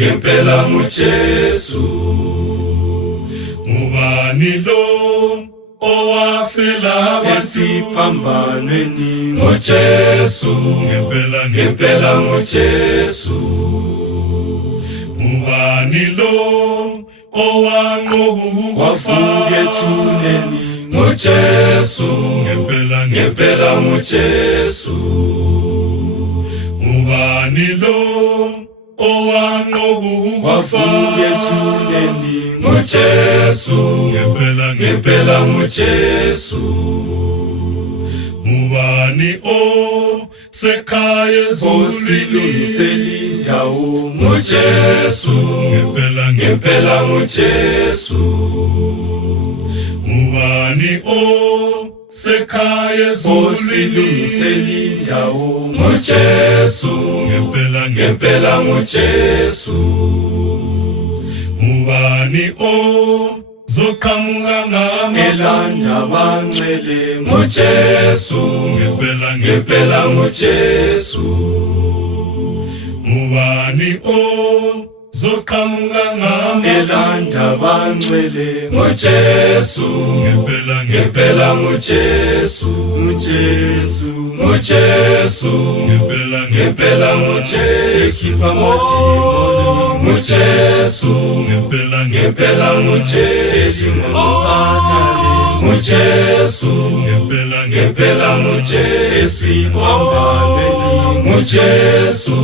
ngempela nguJesu. Ngubani lo owafela esiphambanweni? nguJesu, ngempela nguJesu. Ngubani lo owanqoba ukufa ethuneni? nguJesu, ngempela nguJesu. Ngubani lo owanqoba ukufa ethuneni? nguJesu, ngempela nguJesu. Ngubani osekhaya osilungisela indawo? nguJesu, ngempela nguJesu. Ngubani osekhaya osilungisela indawo? nguJesu, ngempela nguJesu. Ngubani ozoqhamuka elanda abangcwele? nguJesu, ngempela nguJesu. Ngubani ozoqhamuka elanda abangcwele? nguJesu, ngempela nguJesu. nguJesu, nguJesu, ngempela nguJesu. ekhipha amadimoni? nguJesu, ngempela nguJesu. nguSathane? nguJesu, ngempela nguJesu. esiphambanweni? nguJesu,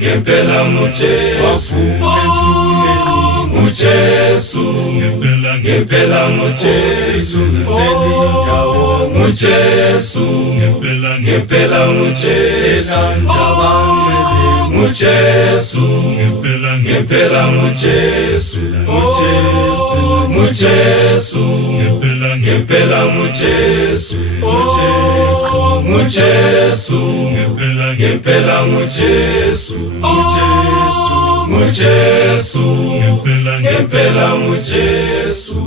ngempela nguJesu. ethuneni? nguJesu, ngempela nguJesu. osilungisela indawo? nguJesu, ngempela nguJesu. elanda abangcwele? nguJesu, ngempela nguJesu. nguJesu, nguJesu, ngempela nguJesu. nguJesu, nguJesu, ngempela nguJesu. nguJesu, nguJesu, ngempela nguJesu.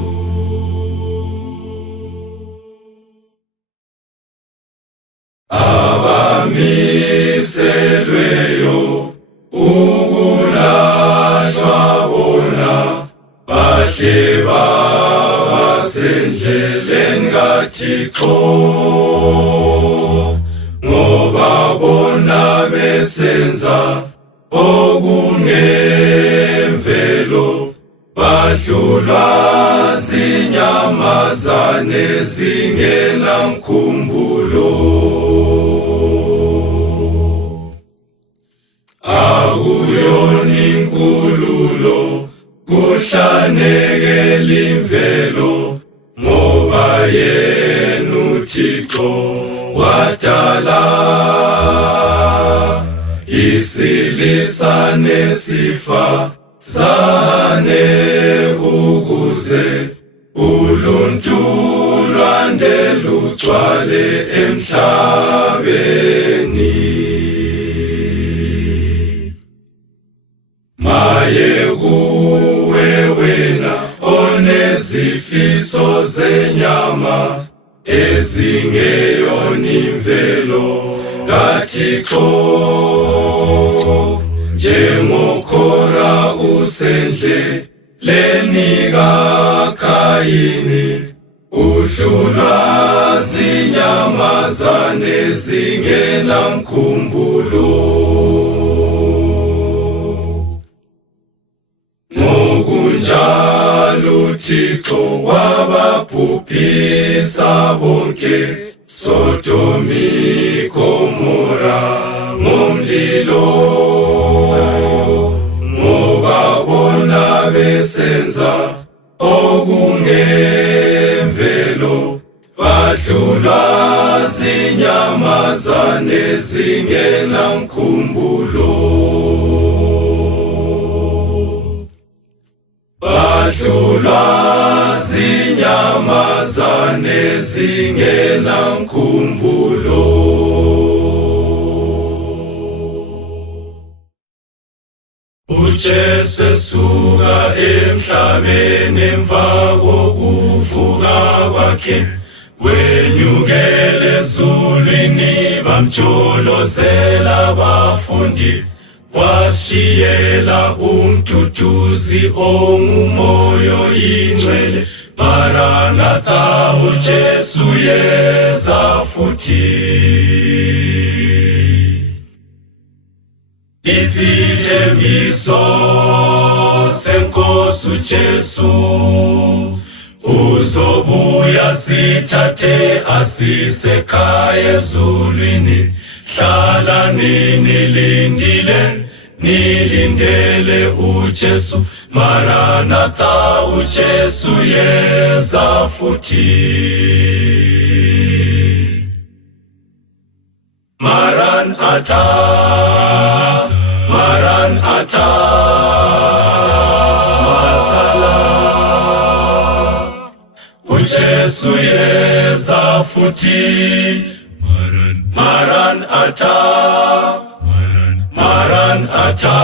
Abamiselweyo ukulashwa bona bahle babasendleleni kaThixo, ngoba bona besenza okungemvelo badlulwa zinyamazane zingenamkhumbulo. Akuyona inkululo kuhlanekela imvelo, ngoba yena uThixo wadala isilisa nesifazane ukuze uluntu lwande lugcwale emhlabeni. Maye kuwe wena onezifiso zenyama ezingeyona imvelo kaThixo, njengoKhora usendleleni kaKhayini udlulwa zinyamazane zingenamkhumbulo. Ngokunjalo uThixo wababhubhisa bonke Sodomi Gomora ngomlilo, ngoba bona besenza okungemvelo badlulwa zinyamazane zingenamkhumbulo. Badlulwa zinyamazane zingenamkhumbulo. uJesu esuka emhlabeni emva kokuvuka kwakhe, wenyukele ezulwini bamjolozela abafundi wasiyela umduduzi ongumoyo ingcwele. Maranatha, uJesu yeza futhi. Isithembiso senkosi uJesu, uzobuya sithathe asise ekhaya ezulwini. Hlala nilindele uJesu. Maranatha, uJesu yeza futhi. Maranatha, Maranatha, masala. uJesu yeza futhi. Maranatha, Maranatha,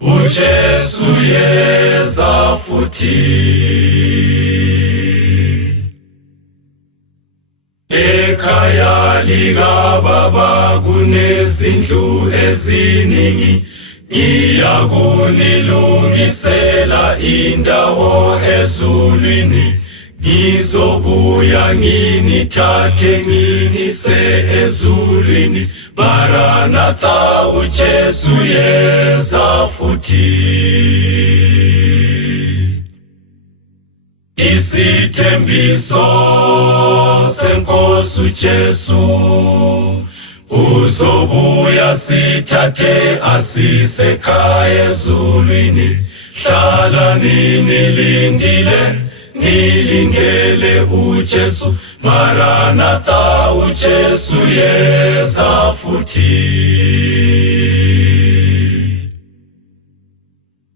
uJesu yeza futhi. Ekhaya likaBaba kunezindlu eziningi, ngiyakunilungisela indawo ezulwini. Ngizobuya nginithathe nginise ezulwini. Maranatha, uJesu yeza futhi. Isithembiso senkosi uJesu, uzobuya sithathe asise ekhaya ezulwini. Hlala nilindele uJesu. Maranatha, uJesu yeza futhi.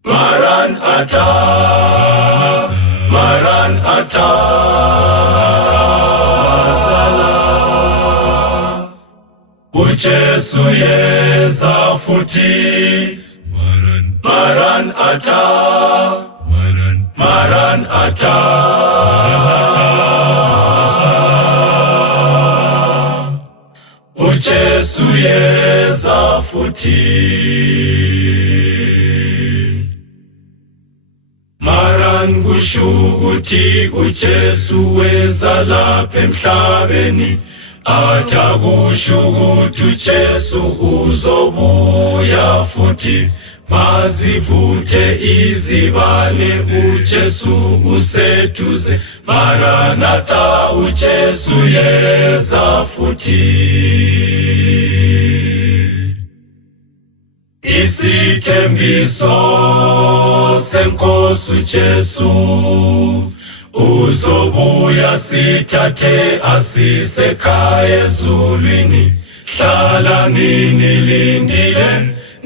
Maranatha, Maranatha, masala. uJesu yeza futhi. Maranatha, Maranatha, uJesu yeza futhi. Kusho ukuthi uJesu weza lapha emhlabeni. Kusho ukuthi uJesu uzobuya futhi. Mazivuthe izibane, uJesu useduze. Maranatha, uJesu yeza futhi. Isithembiso senkosi uJesu, uzobuya sithathe asise ekhaya ezulwini. Hlala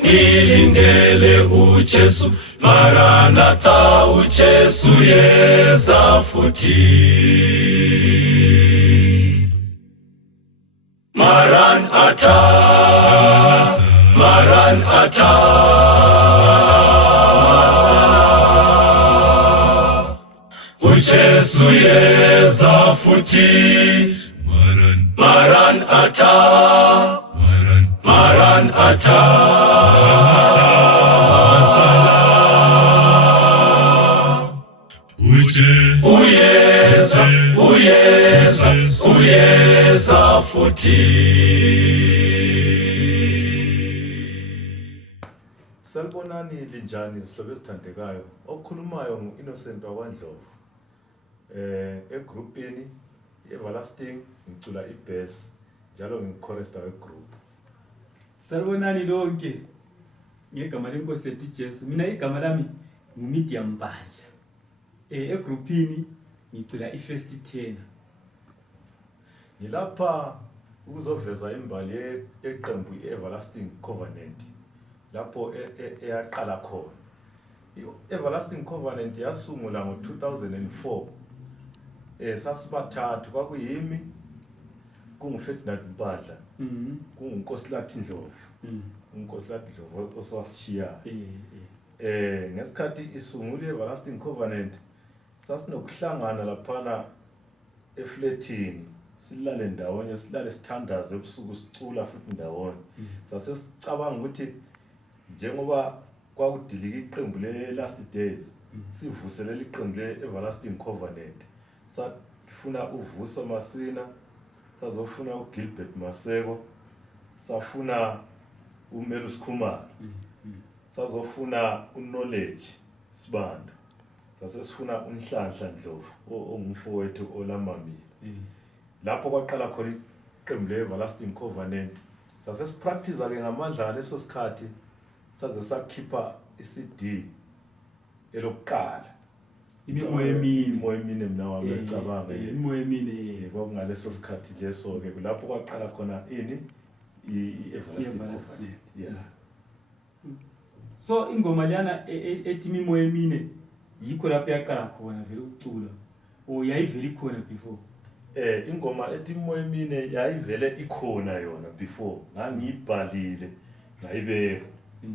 nilindele uJesu. Maranatha, uJesu yeza futhi. Maranatha, Maranatha, uJesu yeza futhi. Maranatha, Maranatha, uyeza futhi. Salibonani linjani izihlobo ezithandekayo. Okhulumayo ngu-Innocent waKwaNdlovu. Egroupini Everlasting ngicula ibass njalo ngichorister wegroup. Salibonani lonke. Ngegama lenkosi ethi Jesu. Mina igama lami nguMedia Mbandla. Egroupini ngicula ifirst tenor. Ngilapha ukuzoveza imbali yeqembu iEverlasting Covenant. Lapho eyaqala khona. iEverlasting Covenant yasungula ngo-2004. Sasibathathu kwakuyimi kunguFerdinand Mbandla, kunguNkosilathi Ndlovu. uNkosilathi Ndlovu oswasishiya. Ngesikhathi isungula iEverlasting Covenant sasinokuhlangana laphana efletini silale ndawonye silale sithandaze ebusuku sicula futhi ndawonye sase sicabanga ukuthi njengoba kwakudilika iqembu le Last Days sivuselela iqembu le Everlasting Covenant safuna uVuso Masina sazofuna uGilbert Maseko safuna uMelus Khumalo sazofuna uKnowledge Sibanda sase sifuna uNhlanhla Ndlovu ongumfowethu olamamile lapho kwaqala khona iqembu le-Everlasting Covenant sase sipractice ke ngamandla leso sikhathi saze sakhipha iCD elokuqala imimoya emine mina wami ecabanga imimoya emine kwakungaleso sikhathi leso ke lapho kwaqala khona i-Everlasting Covenant yeah. So ingoma liyana ethi imimoya emine yikho lapho yaqala khona vele ukucula yayivele ikhona before ingoma ethi imimoya emine yayivele ikhona yona before ngangiyibhalile ngayibeka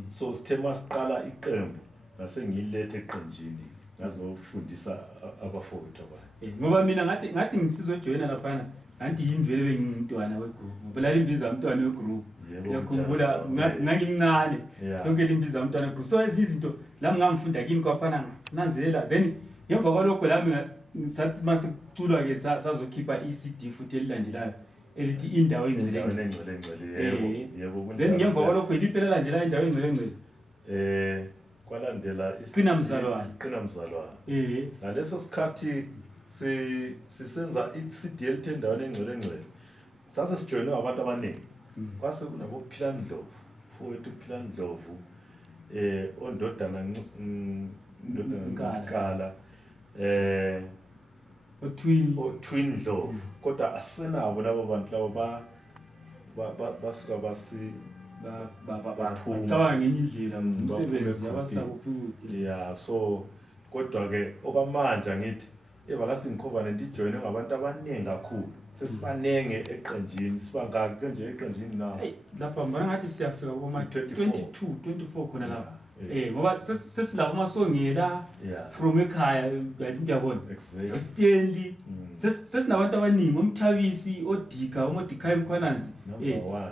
so sithe masiqala iqembu ngase ngilethe eqenjini ngazofundisa abafowethu abanye ngoba mina ngathi ngisizojoyina laphana ngathi yimvele bengimntwana wegroup ngoba la limbiza umntwana wegroup yakhumbula ngangimncane lonke limbiza umntwana wegroup so izinto lami ngamfunda kimi kwaphana nanzela then ngemva kwalokho lami sathi masekuculwa ke sazokhipha iCD futhi elilandelayo elithi indawo engcwele yebo then ngemva kwalokho iliphela landela indawo engcwele kwalandela Qina Mzalwane ngaleso sikhathi sisenza iCD elithendayo engcwele sase sijoyinwe abantu abaningi kwase kunabo Philani Ndlovu fowethu Philani Ndlovu ondodana Nkala Twin Ndlovu kodwa asenabo labo bantu labo basuka baphuma ngenye indlela umsebenzi yabasakuphi yeah so kodwa ke okwamanje ngithi Everlasting Covenant ijoyinwe ngabantu abaningi kakhulu sesibanenge eqenjini sibangaki nje eqenjini nawo lapha mbona ngathi siyafika kuma 24 khona lapha ngoba sesilapha amasongela from ekhaya kanti uyabona Stanley sesinabantu abaningi umthabisi odika uModikhaya Mkhwanazi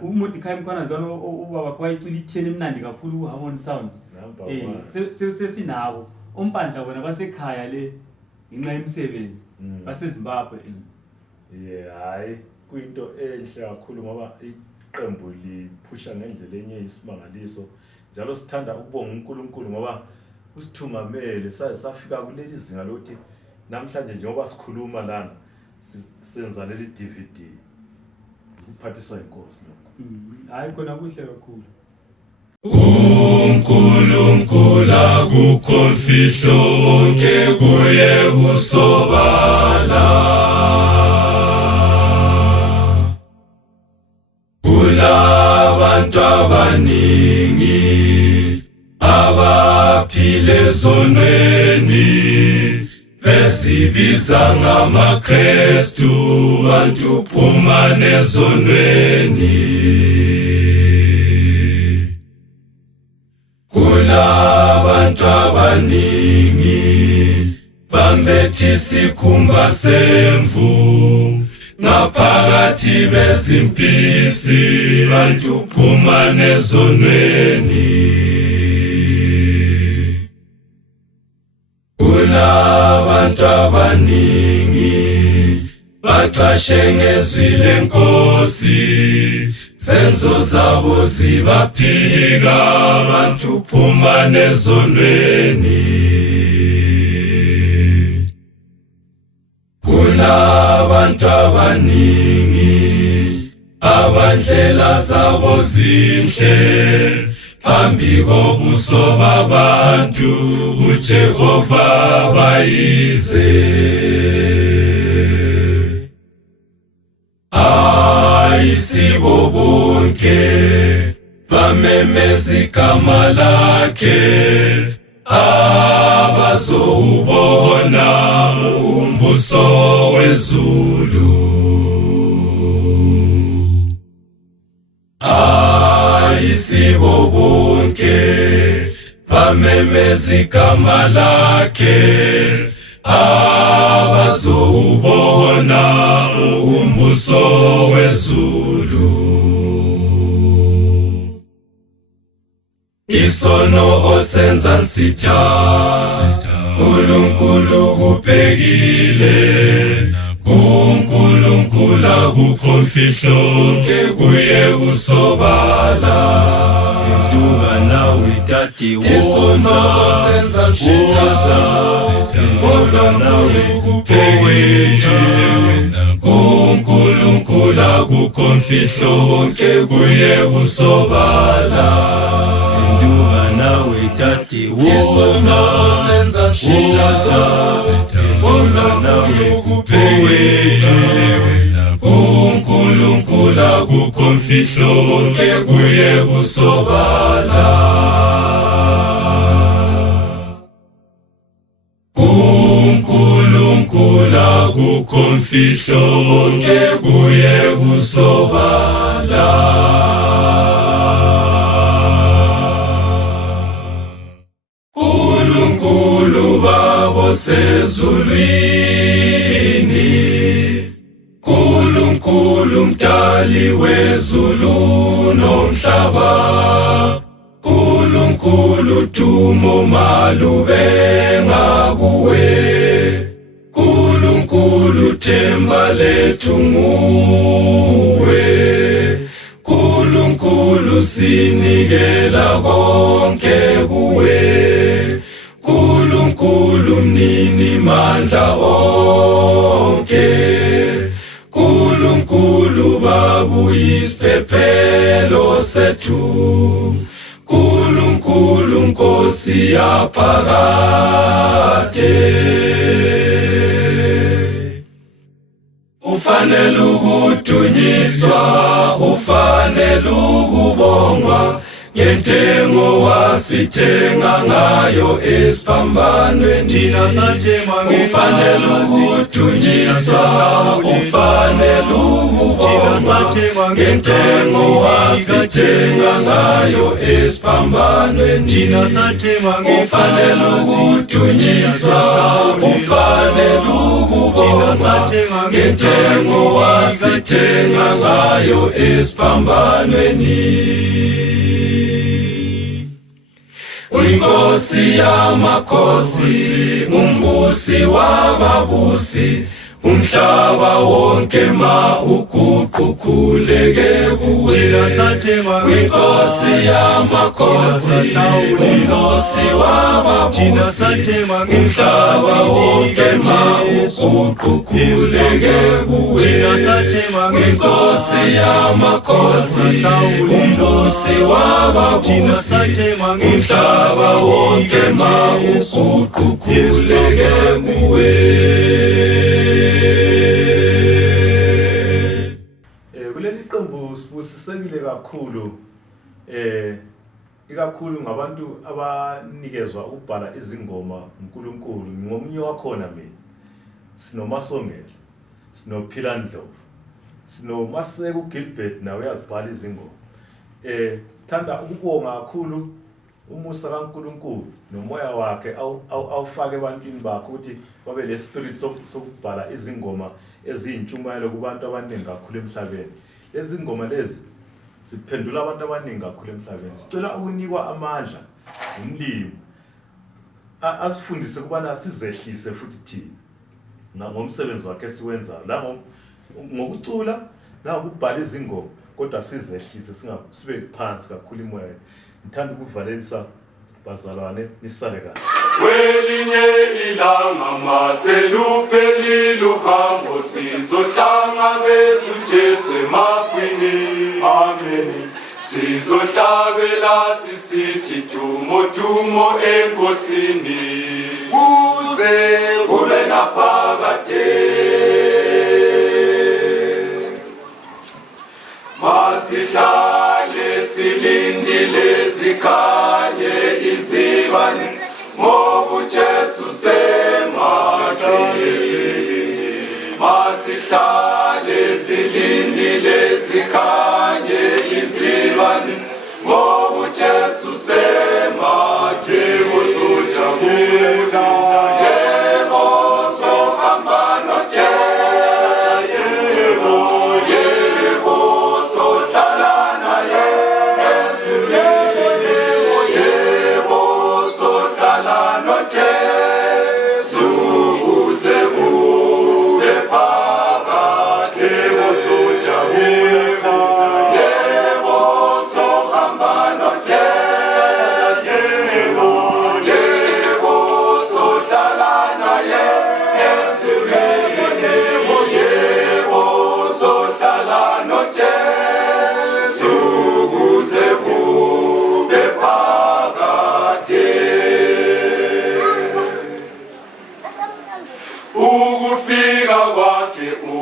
uModikhaya Mkhwanazi lona ubaba kwayicula i10 emnandi kakhulu uHarmony Sounds sesinabo umpandla bona basekhaya le inxa imisebenzi baseZimbabwe hayi kuyinto enhle kakhulu ngoba iqembu liphusha ngendlela enye isimangaliso njalo sithanda ukubonga uNkulunkulu ngoba usithungamele safika kuleli zinga lokuthi namhlanje njengoba sikhuluma lana senza leli DVD kuphathiswa inkosi lokho hayi khona kuhle kakhulu uNkulunkulu akukho onke kuye kusobala kulabantu abaningi abaphile zonweni besibiza ngamaKristu bantu phuma nezonweni kulabantu abaningi bambethi sikhumba semvu ngaphakathi bezimpisi bantu phuma nezonweni kulabantu abaningi bacashe ngezwi lenkosi senzo zabo zibaphika bantu phuma nezonweni kulabantu abaningi abandlela zabo zinhle phambi kobuso babantu uJehova bayize ayisibo bonke bamemeza igama lakhe abazowubona umbuso wezulu ayisibo bonke bamemeza igama lakhe abazowubona umbuso wezulu. Isono osenza nsitha uNkulunkulu kubhekile, uNkulunkulu akukho mfihlo kuye usobala. Induka nawe itati Isono osenza nsitha nawe kubhekile, uNkulunkulu akukho mfihlo kuye usobala. Induka nawe itati Isono osenza nsitha nawe kubhekile, uNkulunkulu akukho mfihlo kuye usobala. uNkulunkulu akukho mfihlo kuye usobala. uNkulunkulu babo sezulwini, uNkulunkulu mdali wezulu nomhlaba, uNkulunkulu dumo malube ngakuwe, uNkulunkulu themba lethu nguwe, uNkulunkulu sinikela konke kuwe, uNkulunkulu mnini mandla onke, uNkulunkulu babuyisiphephelo sethu, uNkulunkulu Nkosi yaphakade. Ufanele ukudunyiswa, ufanele ukubongwa, ngentengo wasithenga ngayo esiphambanweni. Ufanele ukudunyiswa, ufanele ukubongwa, ngentengo wasithenga ngayo esiphambanweni. Ufanele ukudunyiswa, ufanele ukubongwa, ngentengo wasithenga ngayo esiphambanweni. Inkosi yamakhosi, umbusi wababusi, umhlaba wonke ma uguqukuleke kuwe. Inkosi yamakhosi, umbusi wababusi, umhlaba wonke ma uguqukuleke kuwe. Inkosi yamakhosi, umbusi wababusi, umhlaba wonke ma uguqukuleke kuwe. Kuleli qembu sibusisekile kakhulu, ikakhulu ngabantu abanikezwa ukubhala izingoma uNkulunkulu. Ngomunye wakhona mina, sinoMasongela, sinoPhila Ndlovu, sinoMaseko uGilbert nawe uyazibhala izingoma. Sithanda ukubonga kakhulu umusa kaNkulunkulu nomoya wakhe awufake ebantwini bakhe ukuthi babe le spirit sokubhala izingoma eziyintshumayelo kubantu abaningi kakhulu emhlabeni. Lezi ngoma lezi ziphendula abantu abaningi kakhulu emhlabeni. Sicela ukunikwa amandla umlimi asifundise kubana sizehlise futhi thina ngomsebenzi wakhe siwenza la ngokucula la ukubhala izingoma, kodwa sizehlise sibe phansi kakhulu imoya. Ngithanda ukuvalelisa bazalwane nisale kahle. Kwelinye ilanga maseluphelile uhambo, sizohlangabeza uJesu emafwini. Ameni. Sizohlabela sisithi dumo dumo enkosini, kuze kube naphakade. Masihlale silindile zikhanye izibane, ngoba uJesu semathile. Masihlale silindile zikhanye izibane, ngoba uJesu semathile. Uzojabula yebo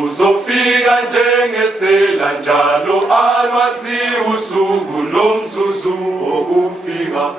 uzofika njengesela njalo alwazi usuku nomzuzu wokufika